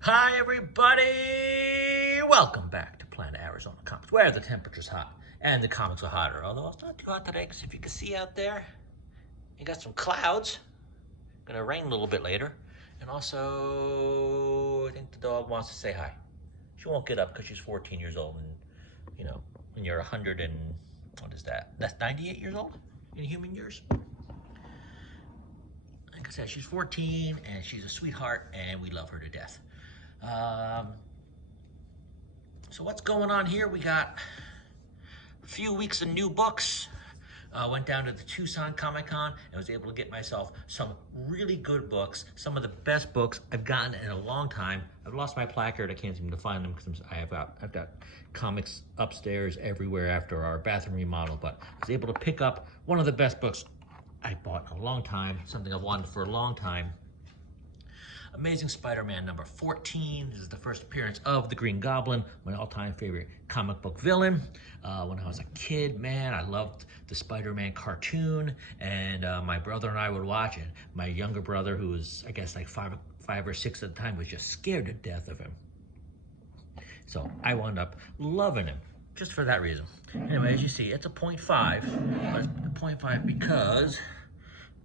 Hi, everybody! Welcome back to Planet Arizona Comics, where the temperature's hot and the comics are hotter. Although it's not too hot today, because if you can see out there, you got some clouds. Gonna rain a little bit later. And also, I think the dog wants to say hi. She won't get up because she's 14 years old. And, you know, when you're 100 and, what is that? That's 98 years old in human years. Like I said, she's 14 and she's a sweetheart and we love her to death. So what's going on here? We got a few weeks of new books. Went down to the Tucson Comic-Con and was able to get myself some really good books, some of the best books I've gotten in a long time. I've lost my placard. I can't seem to find them because I've got comics upstairs everywhere after our bathroom remodel, but I was able to pick up one of the best books I bought in a long time, something I've wanted for a long time. Amazing Spider-Man number 14. This is the first appearance of the Green Goblin, my all-time favorite comic book villain. When I was a kid, man, I loved the Spider-Man cartoon, and my brother and I would watch it. My younger brother, who was, I guess, like five or six at the time, was just scared to death of him. So I wound up loving him just for that reason. Anyway, as you see, it's a 0.5, but it's a 0.5 because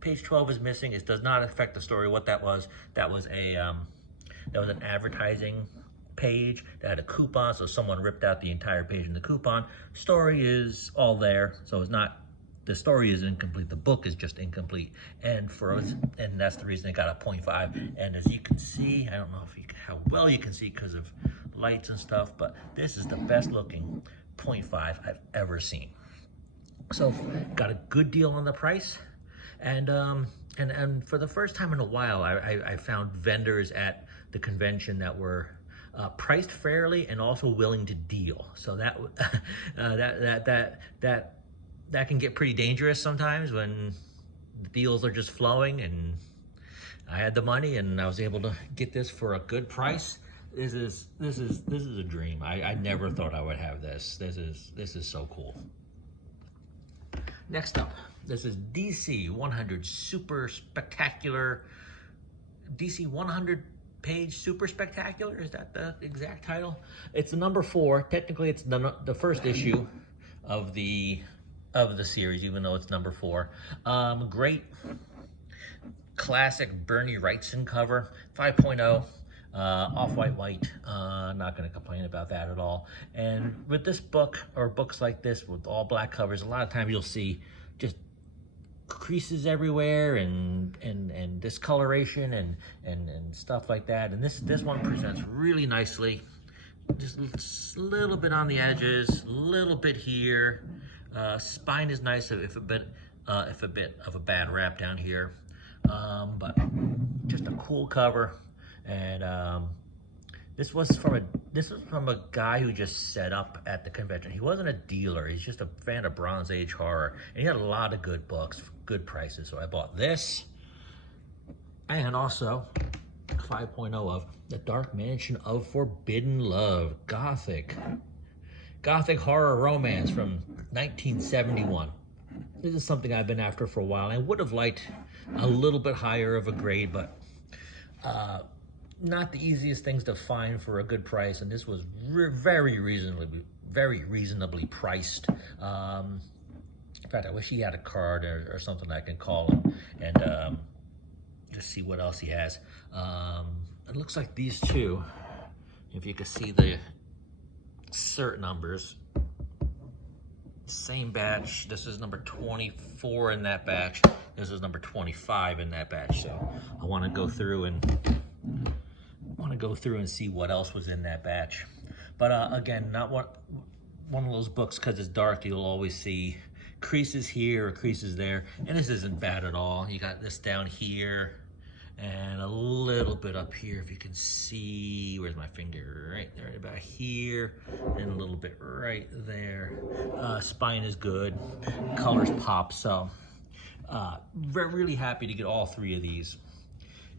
page 12 is missing. It does not affect the story. What that was an advertising page that had a coupon, so someone ripped out the entire page in the coupon. Story is all there, so it's not, the story is incomplete. The book is just incomplete, and and that's the reason it got a 0.5. And as you can see, I don't know how well you can see because of lights and stuff, but this is the best looking 0.5 I've ever seen. So got a good deal on the price. And for the first time in a while, I found vendors at the convention that were priced fairly and also willing to deal. So that can get pretty dangerous sometimes when the deals are just flowing. And I had the money, and I was able to get this for a good price. This is a dream. I never thought I would have this. This is so cool. Next up, this is DC 100 Super Spectacular. DC 100 page Super Spectacular, is that the exact title? It's the number 4. Technically, it's the first issue of the series, even though it's number 4. Great classic Bernie Wrightson cover, 5.0. Off-white, not going to complain about that at all. And with this book, or books like this with all black covers, a lot of times you'll see just creases everywhere and discoloration and stuff like that. And this one presents really nicely. Just a little bit on the edges, a little bit here. Spine is nice, if a bit of a bad rap down here, but just a cool cover. And this was from a guy who just set up at the convention. He wasn't a dealer. He's just a fan of Bronze Age horror, and he had a lot of good books, good prices. So I bought this, and also 5.0 of The Dark Mansion of Forbidden Love, gothic horror romance from 1971. This is something I've been after for a while. I would have liked a little bit higher of a grade, but not the easiest things to find for a good price, and this was very reasonably priced. In fact, I wish he had a card or something I can call him and just see what else he has. It looks like these two, if you can see the cert numbers, same batch. This is number 24 in that batch. This is number 25 in that batch. So I want to go through and see what else was in that batch. But again, not one of those books, because it's dark, you'll always see creases here or creases there, and this isn't bad at all. You got this down here and a little bit up here, if you can see. Where's my finger? Right there, about here, and a little bit right there. Spine is good, colors pop. So really happy to get all 3 of these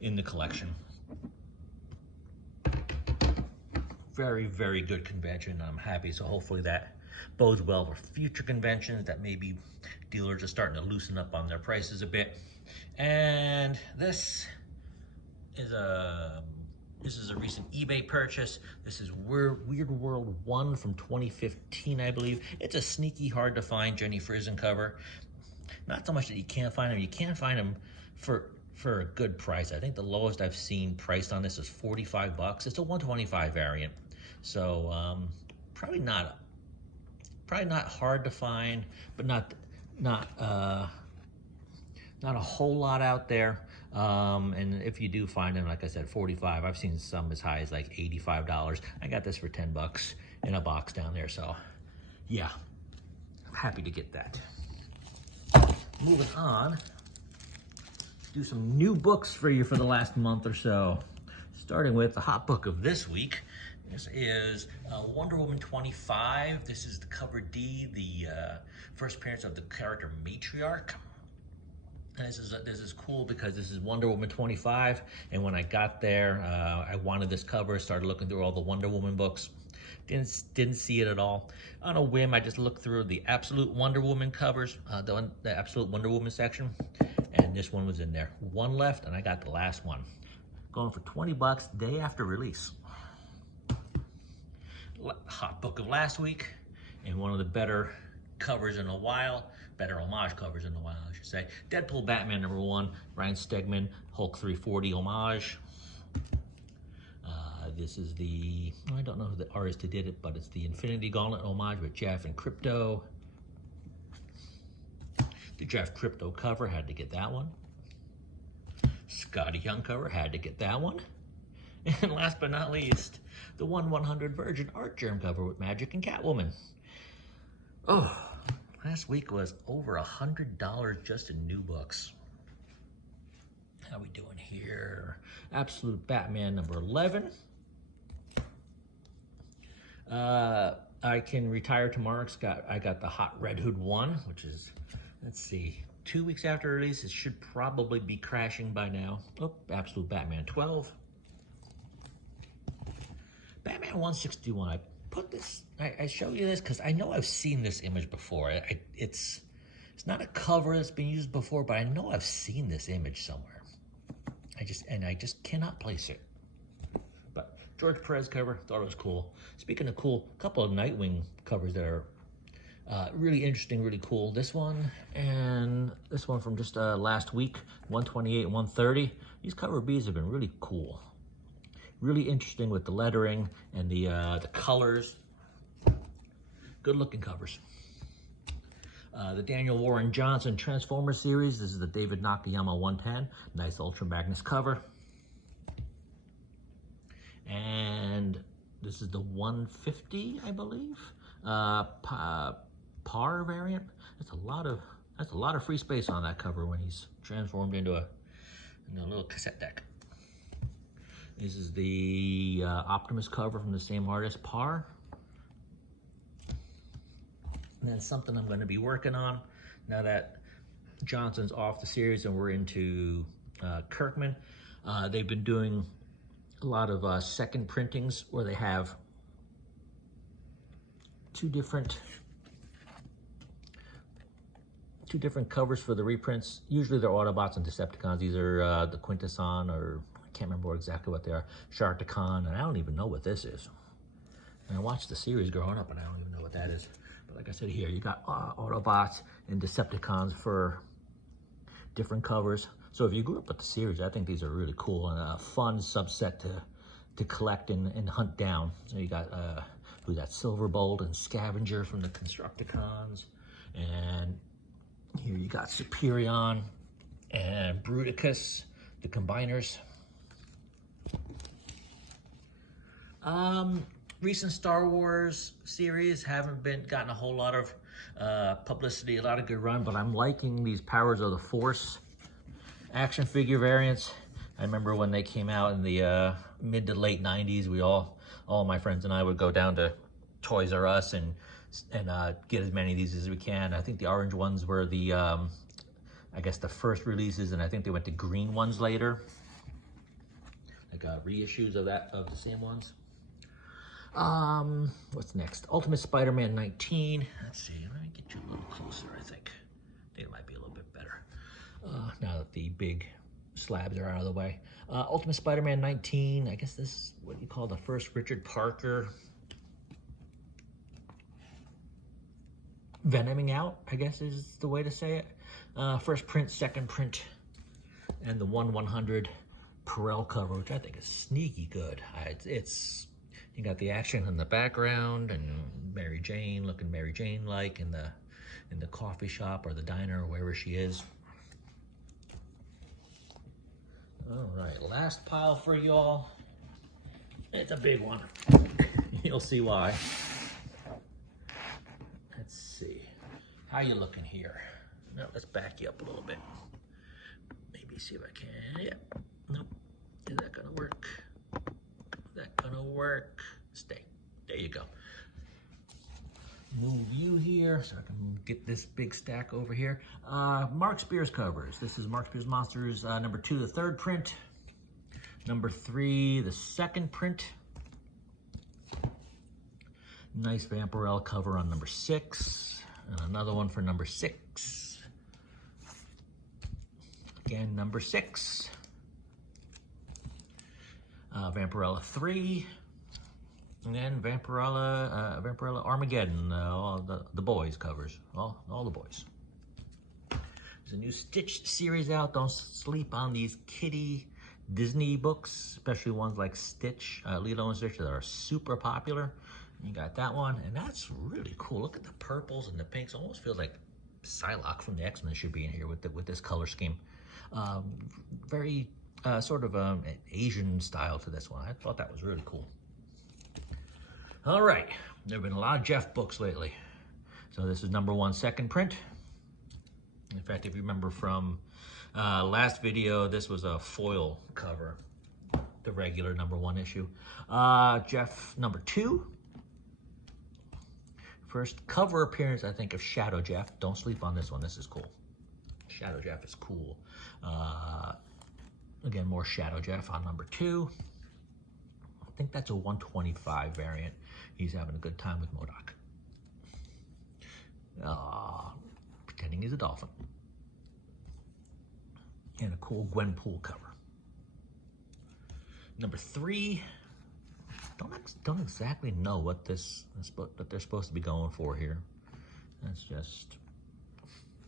in the collection. Very good convention. I'm happy, so hopefully that bodes well for future conventions, that maybe dealers are starting to loosen up on their prices a bit. And this is a This is a recent eBay purchase. This is Weird World 1 from 2015, I believe. It's a sneaky, hard to find Jenny Frison cover. Not so much that you can't find them. You can find them for a good price. I think the lowest I've seen priced on this is 45 bucks. It's a 125 variant. So probably not hard to find, but not a whole lot out there. And if you do find them, like I said, 45. I've seen some as high as like $85. I got this for 10 bucks in a box down there. So yeah, I'm happy to get that. Moving on, do some new books for you for the last month or so. Starting with the hot book of this week. This is Wonder Woman 25. This is the cover D, the first appearance of the character Matriarch. And this is cool because this is Wonder Woman 25, and when I got there, I wanted this cover. Started looking through all the Wonder Woman books. Didn't see it at all. On a whim, I just looked through the Absolute Wonder Woman covers, the Absolute Wonder Woman section, and this one was in there. One left, and I got the last one. Going for 20 bucks, day after release. Hot book of last week, and one of the better covers in a while. Better homage covers in a while, I should say. Deadpool Batman #1, Ryan Stegman, Hulk 340 homage. This is the, I don't know who the artist who did it, but it's the Infinity Gauntlet homage with Jeff and Crypto. The Jeff Crypto cover, had to get that one. Scotty Young cover, had to get that one. And last but not least, the 1/100 Virgin Art Germ cover with Magic and Catwoman. Oh, last week was over $100 just in new books. How we doing here? Absolute Batman #11. I Can Retire Tomorrow. I got the Hot Red Hood 1, which is, let's see, 2 weeks after release. It should probably be crashing by now. Oh, Absolute Batman 12. Batman 161. I put this, I show you this because I know I've seen this image before. It's not a cover that's been used before, but I know I've seen this image somewhere. I just cannot place it. But George Perez cover, thought it was cool. Speaking of cool, a couple of Nightwing covers that are really interesting, really cool. This one and this one from just last week, 128 and 130. These cover Bs have been really cool. Really interesting with the lettering and the colors. Good looking covers. The Daniel Warren Johnson Transformers series. This is the David Nakayama 110. Nice Ultra Magnus cover. And this is the 150, I believe. Par variant. That's a lot of free space on that cover when he's transformed into a little cassette deck. This is the Optimus cover from the same artist, Par. And then something I'm going to be working on now that Johnson's off the series and we're into Kirkman. They've been doing a lot of second printings where they have two different covers for the reprints. Usually they're Autobots and Decepticons. These are the Quintesson, or I can't remember exactly what they are, Sharkticon, and I don't even know what this is. And I watched the series growing up and I don't even know what that is. But like I said here, you got Autobots and Decepticons for different covers. So if you grew up with the series, I think these are really cool and a fun subset to collect and hunt down. So you got who's that, Silverbolt and Scavenger from the Constructicons, and here you got Superion and Bruticus, the Combiners. Recent Star Wars series haven't gotten a whole lot of publicity, a lot of good run, but I'm liking these Powers of the Force action figure variants. I remember when they came out in the mid to late 90s, all my friends and I would go down to Toys R Us and get as many of these as we can. I think the orange ones were the, I guess the first releases, and I think they went to green ones later. Like reissues of the same ones. What's next? Ultimate Spider-Man 19. Let's see, let me get you a little closer, I think it might be a little bit better. Now that the big slabs are out of the way. Ultimate Spider-Man 19. I guess this is what you call the first Richard Parker venoming out, I guess is the way to say it. First print, second print, and the 1/100 Perel cover, which I think is sneaky good. It's you got the action in the background and Mary Jane looking Mary Jane-like in the coffee shop or the diner or wherever she is. All right, last pile for y'all. It's a big one. You'll see why. Let's see. How you looking here? No, let's back you up a little bit. Maybe see if I can. Yeah. Nope. Is that gonna work? Is that gonna work? Stay. There you go. Move you here so I can get this big stack over here. Mark Spears covers. This is Mark Spears Monsters number 2, the 3rd print. Number 3, the 2nd print. Nice Vampirella cover on number 6. And another one for number 6. Again, number 6. Vampirella 3. And then Vampirella Armageddon, all the boys covers, all the boys. There's a new Stitch series out. Don't sleep on these kitty Disney books, especially ones like Stitch, Lilo and Stitch that are super popular. You got that one, and that's really cool. Look at the purples and the pinks. Almost feels like Psylocke from the X-Men should be in here with this color scheme. Very sort of Asian style to this one. I thought that was really cool. All right, there have been a lot of Jeff books lately. So this is number 1, 2nd print. In fact, if you remember from last video, this was a foil cover, the regular number 1 issue. Jeff number 2. First cover appearance, I think, of Shadow Jeff. Don't sleep on this one, this is cool. Shadow Jeff is cool. Again, more Shadow Jeff on number 2. I think that's a 125 variant. He's having a good time with MODOK. Pretending he's a dolphin. And a cool Gwenpool cover. Number 3. Don't exactly know what that they're supposed to be going for here. That's just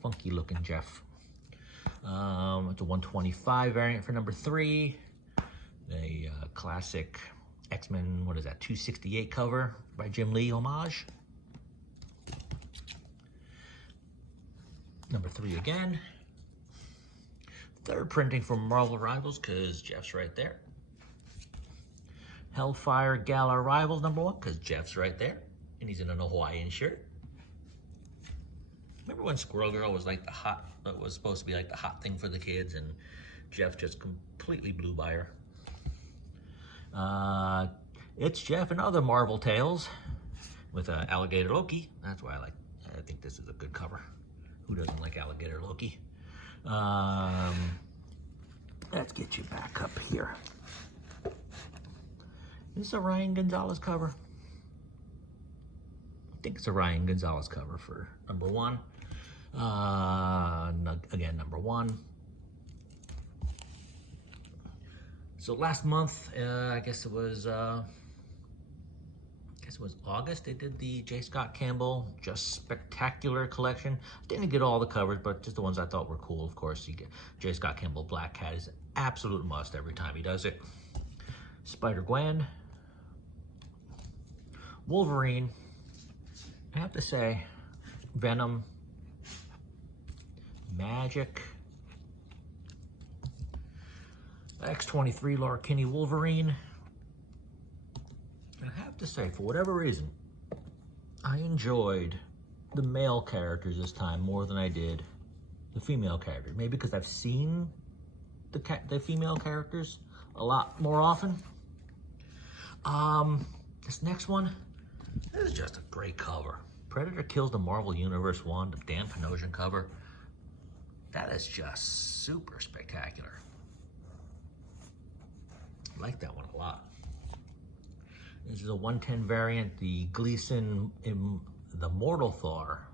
funky looking Jeff. It's a 125 variant for number 3. A classic X-Men, what is that, 268 cover by Jim Lee homage. Number 3 again. 3rd printing from Marvel Rivals, because Jeff's right there. Hellfire Gala Rivals number 1, because Jeff's right there. And he's in an Hawaiian shirt. Remember when Squirrel Girl was like was supposed to be like the hot thing for the kids, and Jeff just completely blew by her. It's Jeff and other Marvel Tales with Alligator Loki. That's why I think this is a good cover. Who doesn't like Alligator Loki? Let's get you back up here. Is this a Ryan Gonzalez cover? I think it's a Ryan Gonzalez cover for number 1. Again, number 1. So last month, I guess it was August, they did the J. Scott Campbell Just Spectacular collection. Didn't get all the covers, but just the ones I thought were cool. Of course, you get J. Scott Campbell Black Cat is an absolute must every time he does it. Spider-Gwen. Wolverine. I have to say, Venom. Magic. X-23 Laura Kinney Wolverine. I have to say, for whatever reason, I enjoyed the male characters this time more than I did the female characters. Maybe because I've seen the female characters a lot more often. This next one, this is just a great cover. Predator Kills the Marvel Universe 1, the Dan Panosian cover. That is just super spectacular. I like that one a lot. This is a 110 variant, the Gleason in the Mortal Thor,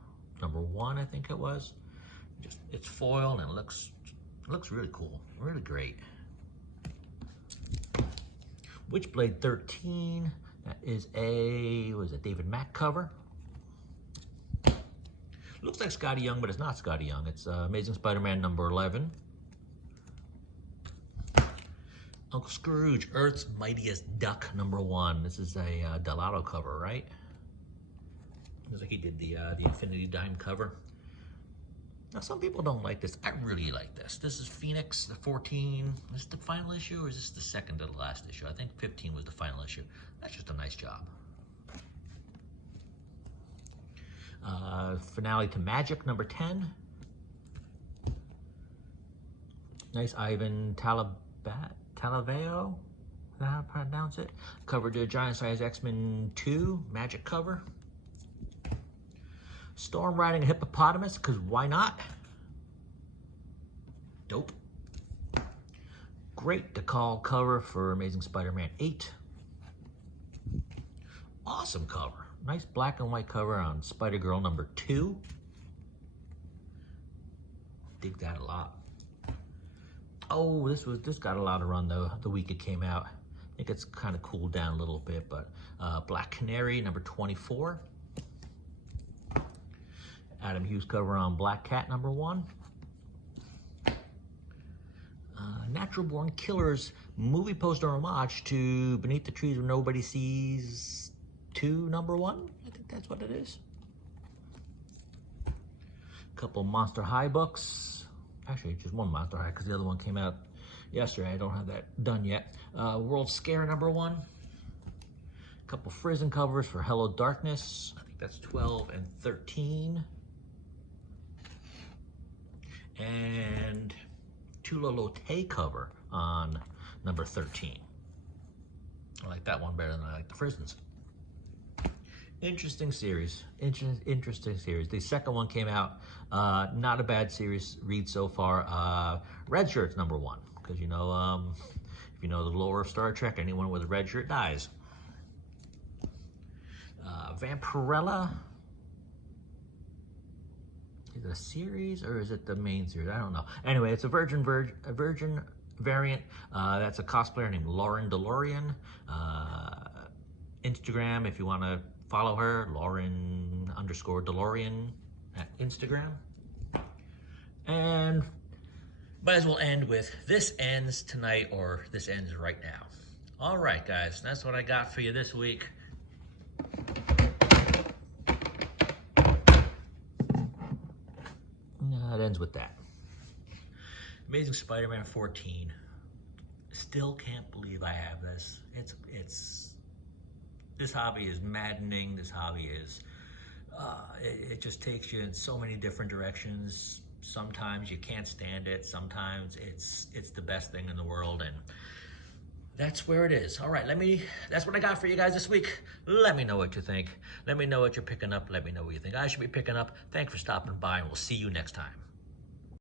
number 1, I think it was. It's foil and it looks Looks really cool, really great. Witchblade 13, that is a, what is it, David Mack cover. Looks like Scotty Young, but it's not Scotty Young. It's Amazing Spider-Man number 11. Uncle Scrooge, Earth's Mightiest Duck number 1. This is a Delato cover, right? Looks like he did the Infinity Dime cover. Now, some people don't like this. I really like this. This is Phoenix, the 14. Is this the final issue, or is this the second to the last issue? I think 15 was the final issue. That's just a nice job. Finale to Magic, number 10. Nice Ivan Talaveo, is that how to pronounce it? Cover to Giant Size X-Men 2, Magic cover. Storm riding a hippopotamus, because why not? Dope. Great Decal cover for Amazing Spider-Man 8. Awesome cover. Nice black and white cover on Spider-Girl number 2. Dig that a lot. Oh, this got a lot of run though the week it came out. I think it's kind of cooled down a little bit, but Black Canary number 24. Adam Hughes cover on Black Cat number 1. Natural Born Killers movie poster homage to Beneath the Trees Where Nobody Sees 2 number 1. I think that's what it is. Couple Monster High books. Actually, just one Monster High because the other one came out yesterday. I don't have that done yet. World Scare number 1. Couple Frison covers for Hello Darkness. I think that's 12 and 13. And Tula Lotte cover on number 13. I like that one better than I like the Frisons. Interesting series. Interesting series. The second one came out. Not a bad series read so far. Red Shirt's number 1. Because you know, if you know the lore of Star Trek, anyone with a red shirt dies. Vampirella. Is it a series or is it the main series? I don't know. Anyway, it's a Virgin variant. That's a cosplayer named Lauren DeLorean. Instagram, if you want to follow her, Lauren_DeLorean at Instagram. And might as well end with this ends tonight or this ends right now. All right, guys, that's what I got for you this week. It ends with that. Amazing Spider-Man 14. Still can't believe I have this. This hobby is maddening. This hobby is, it just takes you in so many different directions. Sometimes you can't stand it. Sometimes it's the best thing in the world, and that's where it is. All right, that's what I got for you guys this week. Let me know what you think. Let me know what you're picking up. Let me know what you think I should be picking up. Thanks for stopping by, and we'll see you next time.